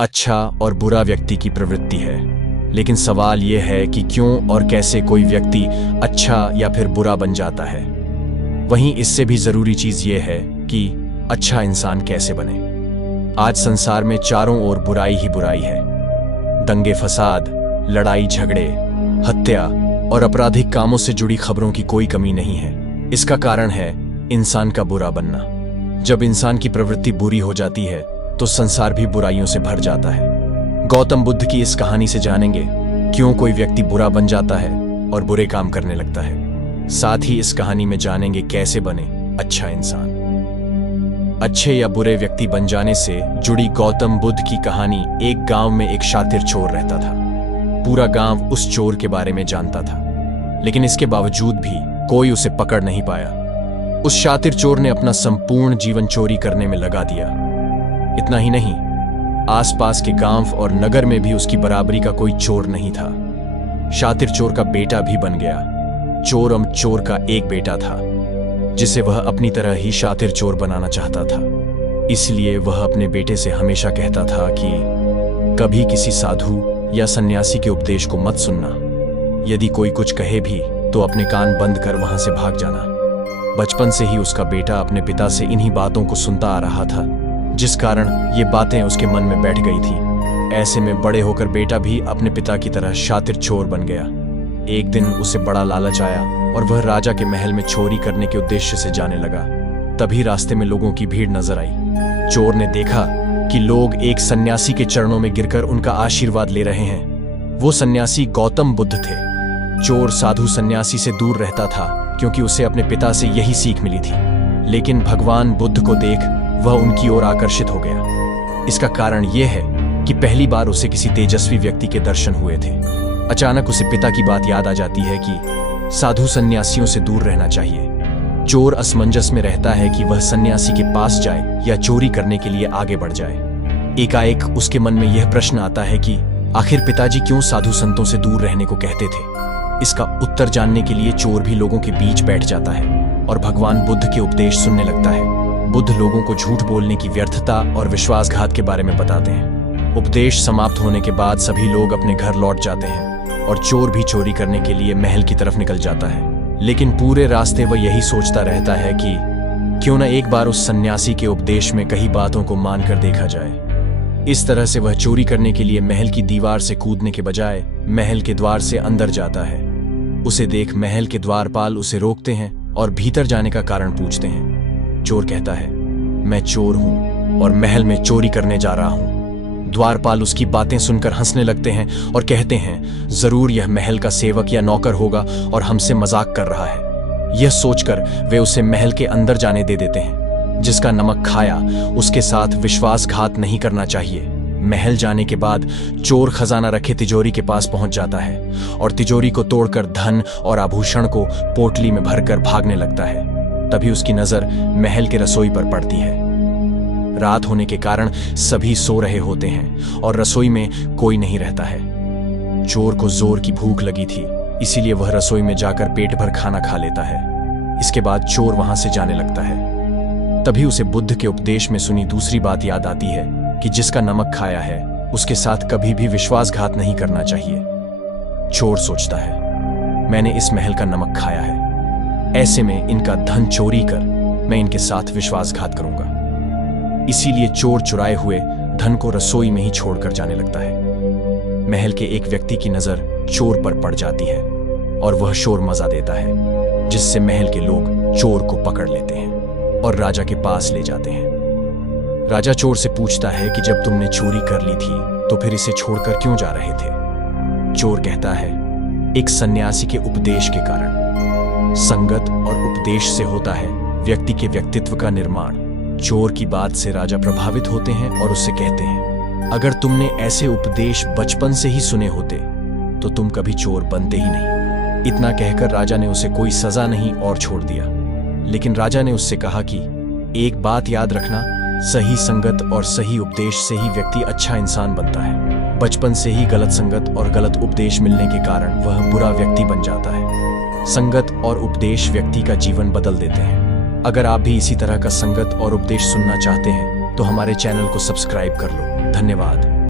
अच्छा और बुरा व्यक्ति की प्रवृत्ति है, लेकिन सवाल यह है कि क्यों और कैसे कोई व्यक्ति अच्छा या फिर बुरा बन जाता है। वहीं इससे भी जरूरी चीज यह है कि अच्छा इंसान कैसे बने। आज संसार में चारों ओर बुराई ही बुराई है। दंगे फसाद, लड़ाई झगड़े, हत्या और आपराधिक कामों से जुड़ी खबरों की कोई कमी नहीं है। इसका कारण है इंसान का बुरा बनना। जब इंसान की प्रवृत्ति बुरी हो जाती है तो संसार भी बुराइयों से भर जाता है। गौतम बुद्ध की इस कहानी से जानेंगे क्यों कोई व्यक्ति बुरा बन जाता है और बुरे काम करने लगता है। साथ ही इस कहानी में जानेंगे कैसे बने अच्छा इंसान। अच्छे या बुरे व्यक्ति बन जाने से जुड़ी गौतम बुद्ध की कहानी। एक गांव में एक शातिर चोर रहता था। पूरा गांव उस चोर के बारे में जानता था, लेकिन इसके बावजूद भी कोई उसे पकड़ नहीं पाया। उस शातिर चोर ने अपना संपूर्ण जीवन चोरी करने में लगा दिया। इतना ही नहीं, आसपास के गांव और नगर में भी उसकी बराबरी का कोई चोर नहीं था। शातिर चोर का बेटा भी बन गया। चोरम चोर का एक बेटा था जिसे वह अपनी तरह ही शातिर चोर बनाना चाहता था। इसलिए वह अपने बेटे से हमेशा कहता था कि कभी किसी साधु या सन्यासी के उपदेश को मत सुनना। यदि कोई कुछ कहे भी तो अपने कान बंद कर वहां से भाग जाना। बचपन से ही उसका बेटा अपने पिता से इन्हीं बातों को सुनता आ रहा था, जिस कारण ये बातें उसके मन में बैठ गई थी। ऐसे में बड़े होकर बेटा भी अपने पिता की तरह शातिर चोर बन गया। एक दिन उसे बड़ा लालच आया और वह राजा के महल में चोरी करने के उद्देश्य से जाने लगा। तभी रास्ते में लोगों की भीड़ नजर आई। चोर ने देखा कि लोग एक सन्यासी के चरणों में गिरकर उनका आशीर्वाद ले रहे हैं। वो सन्यासी गौतम बुद्ध थे। चोर साधु सन्यासी से दूर रहता था क्योंकि उसे अपने पिता से यही सीख मिली थी, लेकिन भगवान बुद्ध को देख वह उनकी ओर आकर्षित हो गया। इसका कारण यह है कि पहली बार उसे किसी तेजस्वी व्यक्ति के दर्शन हुए थे। अचानक उसे पिता की बात याद आ जाती है कि साधु सन्यासियों से दूर रहना चाहिए। चोर असमंजस में रहता है कि वह सन्यासी के पास जाए या चोरी करने के लिए आगे बढ़ जाए। एकाएक उसके मन में यह प्रश्न आता है कि आखिर पिताजी क्यों साधु संतों से दूर रहने को कहते थे। इसका उत्तर जानने के लिए चोर भी लोगों के बीच बैठ जाता है और भगवान बुद्ध के उपदेश सुनने लगता है। बुद्ध लोगों को झूठ बोलने की व्यर्थता और विश्वासघात के बारे में बताते हैं। उपदेश समाप्त होने के बाद सभी लोग अपने घर लौट जाते हैं और चोर भी चोरी करने के लिए महल की तरफ निकल जाता है। लेकिन पूरे रास्ते वह यही सोचता रहता है कि क्यों न एक बार उस सन्यासी के उपदेश में कई बातों को मानकर देखा जाए। इस तरह से वह चोरी करने के लिए महल की दीवार से कूदने के बजाय महल के द्वार से अंदर जाता है। उसे देख महल के द्वारपाल उसे रोकते हैं और भीतर जाने का कारण पूछते हैं। चोर कहता है, मैं चोर हूं और महल में चोरी करने जा रहा हूं। द्वारपाल उसकी बातें सुनकर हंसने लगते हैं और कहते हैं, जरूर यह महल का सेवक या नौकर होगा और हमसे मजाक कर रहा है। यह सोचकर वे उसे महल के अंदर जाने दे देते हैं। जिसका नमक खाया उसके साथ विश्वासघात नहीं करना चाहिए। महल जाने के बाद चोर खजाना रखे तिजोरी के पास पहुंच जाता है और तिजोरी को तोड़कर धन और आभूषण को पोटली में भरकर भागने लगता है। तभी उसकी नजर महल के रसोई पर पड़ती है। रात होने के कारण सभी सो रहे होते हैं और रसोई में कोई नहीं रहता है। चोर को जोर की भूख लगी थी, इसीलिए वह रसोई में जाकर पेट भर खाना खा लेता है। इसके बाद चोर वहां से जाने लगता है। तभी उसे बुद्ध के उपदेश में सुनी दूसरी बात याद आती है कि जिसका नमक खाया है उसके साथ कभी भी विश्वासघात नहीं करना चाहिए। चोर सोचता है, मैंने इस महल का नमक खाया है, ऐसे में इनका धन चोरी कर मैं इनके साथ विश्वासघात करूंगा। इसीलिए चोर चुराए हुए धन को रसोई में ही छोड़कर जाने लगता है। महल के एक व्यक्ति की नजर चोर पर पड़ जाती है और वह शोर मजा देता है, जिससे महल के लोग चोर को पकड़ लेते हैं और राजा के पास ले जाते हैं। राजा चोर से पूछता है कि जब तुमने चोरी कर ली थी तो फिर इसे छोड़कर क्यों जा रहे थे। चोर कहता है, एक सन्यासी के उपदेश के कारण। संगत और उपदेश से होता है व्यक्ति के व्यक्तित्व का निर्माण। चोर की बात से राजा प्रभावित होते हैं और उससे कहते हैं, अगर तुमने ऐसे उपदेश बचपन से ही सुने होते तो तुम कभी चोर बनते ही नहीं। इतना कहकर राजा ने उसे कोई सजा नहीं और छोड़ दिया। लेकिन राजा ने उससे कहा कि एक बात याद रखना, सही संगत और सही उपदेश से ही व्यक्ति अच्छा इंसान बनता है। बचपन से ही गलत संगत और गलत उपदेश मिलने के कारण वह बुरा व्यक्ति बन जाता है। संगत और उपदेश व्यक्ति का जीवन बदल देते हैं। अगर आप भी इसी तरह का संगत और उपदेश सुनना चाहते हैं तो हमारे चैनल को सब्सक्राइब कर लो। धन्यवाद।